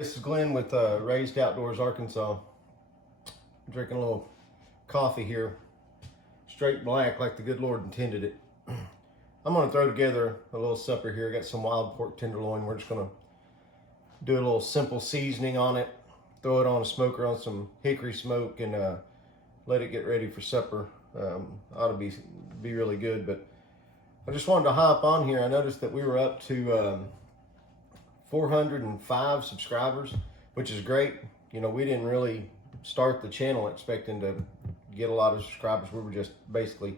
This is Glenn with Raised Outdoors Arkansas. Drinking a little coffee here, straight black like the good Lord intended it. I'm gonna throw together a little supper here. I got some wild pork tenderloin. We're just gonna do a little simple seasoning on it, throw it on a smoker on some hickory smoke, and let it get ready for supper. Ought to be really good. But I just wanted to hop on here. I noticed that we were up to 405 subscribers, which is great. You know, we didn't really start the channel expecting to get a lot of subscribers. We were just basically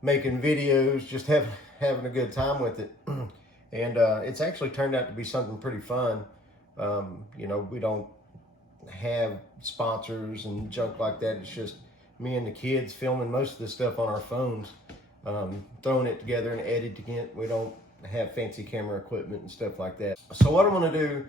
making videos, just having a good time with it. And it's actually turned out to be something pretty fun. You know, we don't have sponsors and junk like that. It's just me and the kids filming most of this stuff on our phones, throwing it together and editing it. We don't have fancy camera equipment and stuff like that. So what I'm going to do,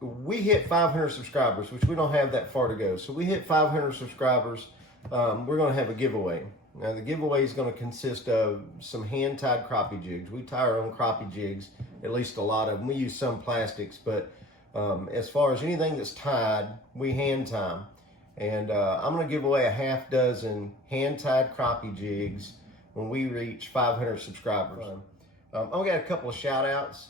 we hit 500 subscribers, which we don't have that far to go. So we hit 500 subscribers. We're going to have a giveaway. Now the giveaway is going to consist of some hand-tied crappie jigs. We tie our own crappie jigs, at least a lot of them. We use some plastics, but as far as anything that's tied, we hand tie them. And I'm going to give away a half dozen hand-tied crappie jigs when we reach 500 subscribers. I've got a couple of shout outs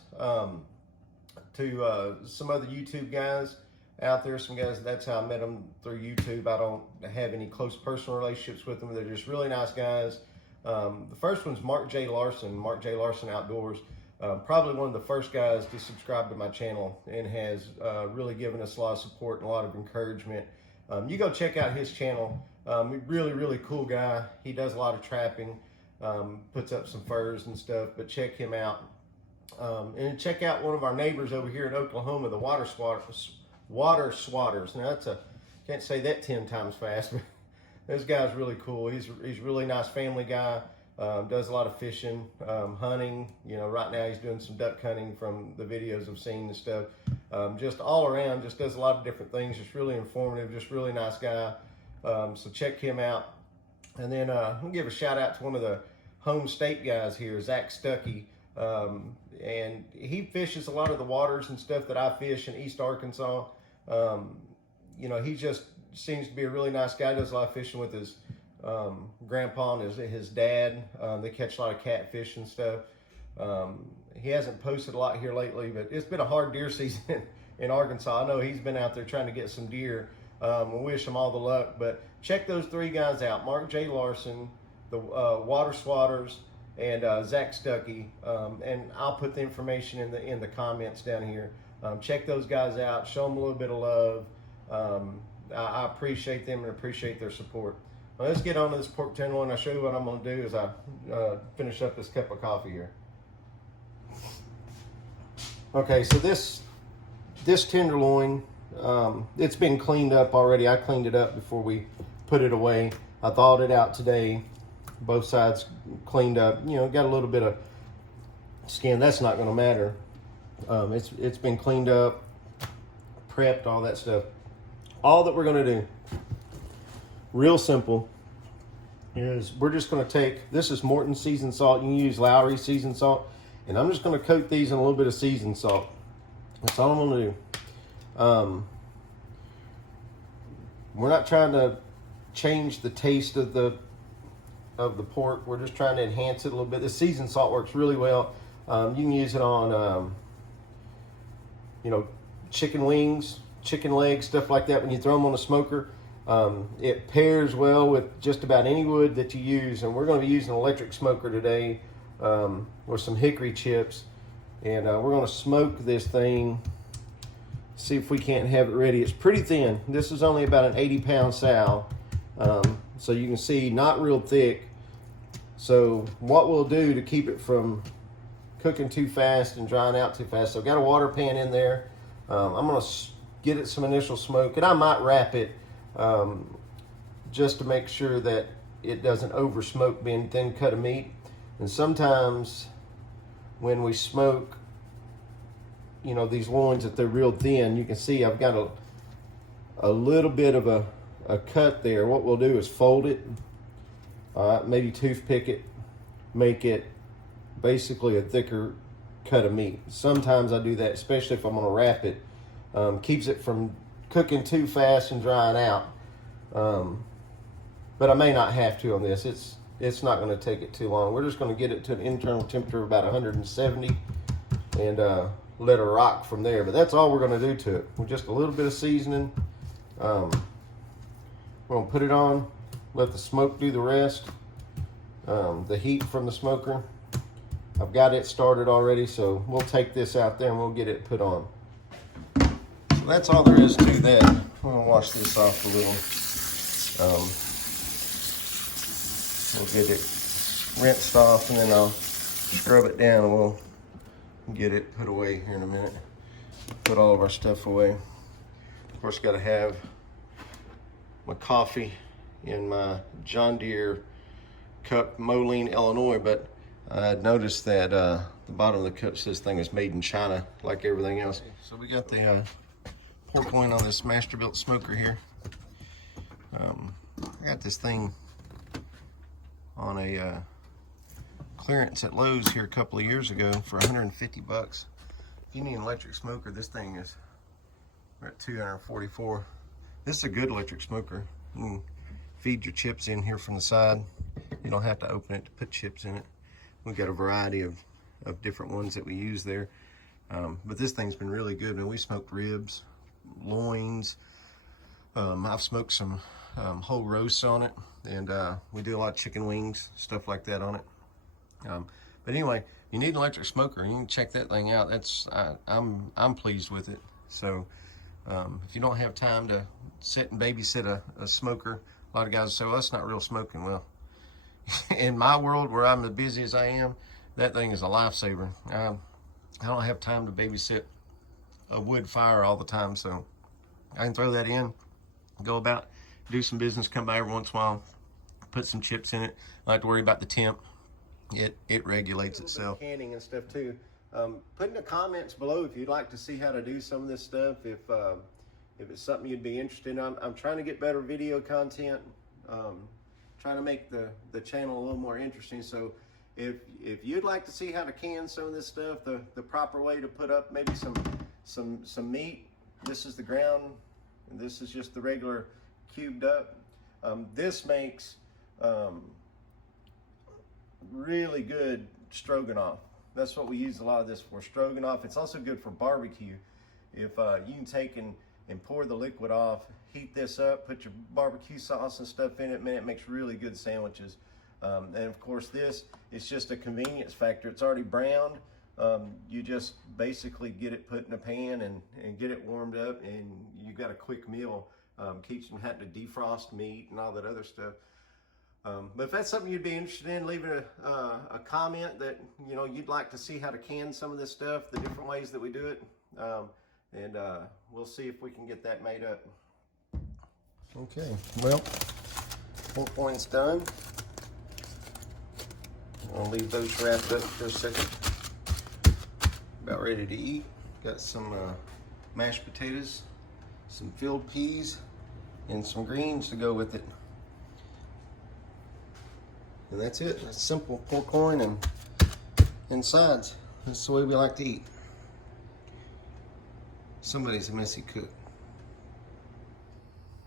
to some other YouTube guys out there. Some guys, that's how I met them, through YouTube. I don't have any close personal relationships with them. They're just really nice guys. The first one's Mark J. Larson, Mark J. Larson Outdoors. Probably one of the first guys to subscribe to my channel, and has really given us a lot of support and a lot of encouragement. You go check out his channel. Really cool guy. He does a lot of trapping. Puts up some furs and stuff, but check him out. And check out one of our neighbors over here in Oklahoma, the Water Swatters. Now can't say that 10 times fast, but this guy's really cool. He's a really nice family guy. Does a lot of fishing, hunting. You know, right now he's doing some duck hunting from the videos I've seen and stuff. Just all around, just does a lot of different things. Just really informative, just really nice guy. So check him out. And then I'm gonna give a shout out to one of the home state guys here, Zach Stuckey. And he fishes a lot of the waters and stuff that I fish in East Arkansas. You know, he just seems to be a really nice guy. Does a lot of fishing with his grandpa and his dad. They catch a lot of catfish and stuff. He hasn't posted a lot here lately, but it's been a hard deer season in Arkansas. I know he's been out there trying to get some deer. We wish him all the luck, but check those three guys out: Mark J. Larson, the Water Swatters, and Zach Stuckey. And I'll put the information in the comments down here. Check those guys out. Show them a little bit of love. I appreciate them and appreciate their support. Well, let's get on to this pork tenderloin. I'll show you what I'm going to do as I finish up this cup of coffee here. Okay, so this tenderloin, it's been cleaned up already. I cleaned it up before we put it away. I thawed it out today. Both sides cleaned up. You know, got a little bit of skin. That's not going to matter. It's been cleaned up, prepped, all that stuff. All that we're going to do, real simple, is we're just going to take, this is Morton seasoned salt. You can use Lowry seasoned salt. And I'm just going to coat these in a little bit of seasoned salt. That's all I'm going to do. We're not trying to change the taste of the pork. We're just trying to enhance it a little bit. The seasoned salt works really well. You can use it on, you know, chicken wings, chicken legs, stuff like that. When you throw them on the smoker, it pairs well with just about any wood that you use. And we're going to be using an electric smoker today with some hickory chips. And we're going to smoke this thing. See if we can't have it ready. It's pretty thin. This is only about an 80-pound sow. So you can see, not real thick. So what we'll do to keep it from cooking too fast and drying out too fast, so I've got a water pan in there. I'm going to get it some initial smoke, and I might wrap it just to make sure that it doesn't over smoke being thin cut of meat. And sometimes when we smoke, you know, these loins, that they're real thin, you can see I've got a little bit of a cut there. What we'll do is fold it, maybe toothpick it, make it basically a thicker cut of meat. Sometimes I do that, especially if I'm going to wrap it. Keeps it from cooking too fast and drying out. But I may not have to on this. It's not going to take it too long. We're just going to get it to an internal temperature of about 170 and let it rock from there. But that's all we're going to do to it. With just a little bit of seasoning. We're going to put it on, let the smoke do the rest. The heat from the smoker. I've got it started already, so we'll take this out there and we'll get it put on. So that's all there is to that. I'm going to wash this off a little. We'll get it rinsed off and then I'll scrub it down and we'll get it put away here in a minute. Put all of our stuff away. Of course, got to have my coffee in my John Deere cup, Moline, Illinois, but I noticed that the bottom of the cup says thing is made in China, like everything else. So we got the pork loin on this Masterbuilt smoker here. I got this thing on a clearance at Lowe's here a couple of years ago for 150 bucks. If you need an electric smoker, this thing is at 244. This is a good electric smoker. You can feed your chips in here from the side. You don't have to open it to put chips in it. We've got a variety of different ones that we use there. But this thing's been really good. And we smoked ribs, loins. I've smoked some whole roasts on it. And we do a lot of chicken wings, stuff like that on it. But anyway, you need an electric smoker. You can check that thing out. I'm pleased with it. So if you don't have time to sit and babysit a smoker, a lot of guys say, well, that's not real smoking. Well, in my world where I'm as busy as I am, that thing is a lifesaver. I don't have time to babysit a wood fire all the time, so I can throw that in, go about, do some business, come by every once in a while, put some chips in it. I don't have to worry about the temp. It regulates itself. Canning and stuff too. Put in the comments below if you'd like to see how to do some of this stuff. If it's something you'd be interested in, I'm trying to get better video content. Trying to make the channel a little more interesting. So if you'd like to see how to can some of this stuff, the proper way to put up maybe some meat, this is the ground and this is just the regular cubed up. This makes really good stroganoff. That's what we use a lot of this for, stroganoff. It's also good for barbecue. If you can take and pour the liquid off, heat this up, put your barbecue sauce and stuff in it, man, it makes really good sandwiches. And of course this is just a convenience factor. It's already browned. You just basically get it put in a pan and get it warmed up and you got a quick meal. Keeps from having to defrost meat and all that other stuff. But if that's something you'd be interested in, leave a comment that you'd like to see how to can some of this stuff, the different ways that we do it, and we'll see if we can get that made up. Okay, well, pork loin's done. I'll leave those wrapped up for a second. About ready to eat. Got some mashed potatoes, some filled peas, and some greens to go with it. And that's it. That's simple pork loin and sides. That's the way we like to eat. Somebody's a messy cook.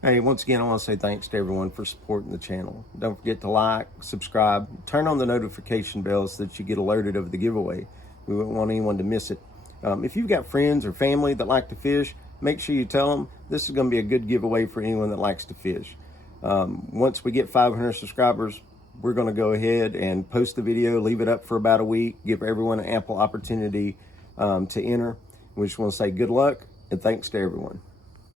Hey, once again, I want to say thanks to everyone for supporting the channel. Don't forget to like, subscribe, turn on the notification bell so that you get alerted of the giveaway. We wouldn't want anyone to miss it. If you've got friends or family that like to fish, make sure you tell them this is going to be a good giveaway for anyone that likes to fish. Once we get 500 subscribers, we're going to go ahead and post the video, leave it up for about a week, give everyone an ample opportunity to enter. We just want to say good luck and thanks to everyone.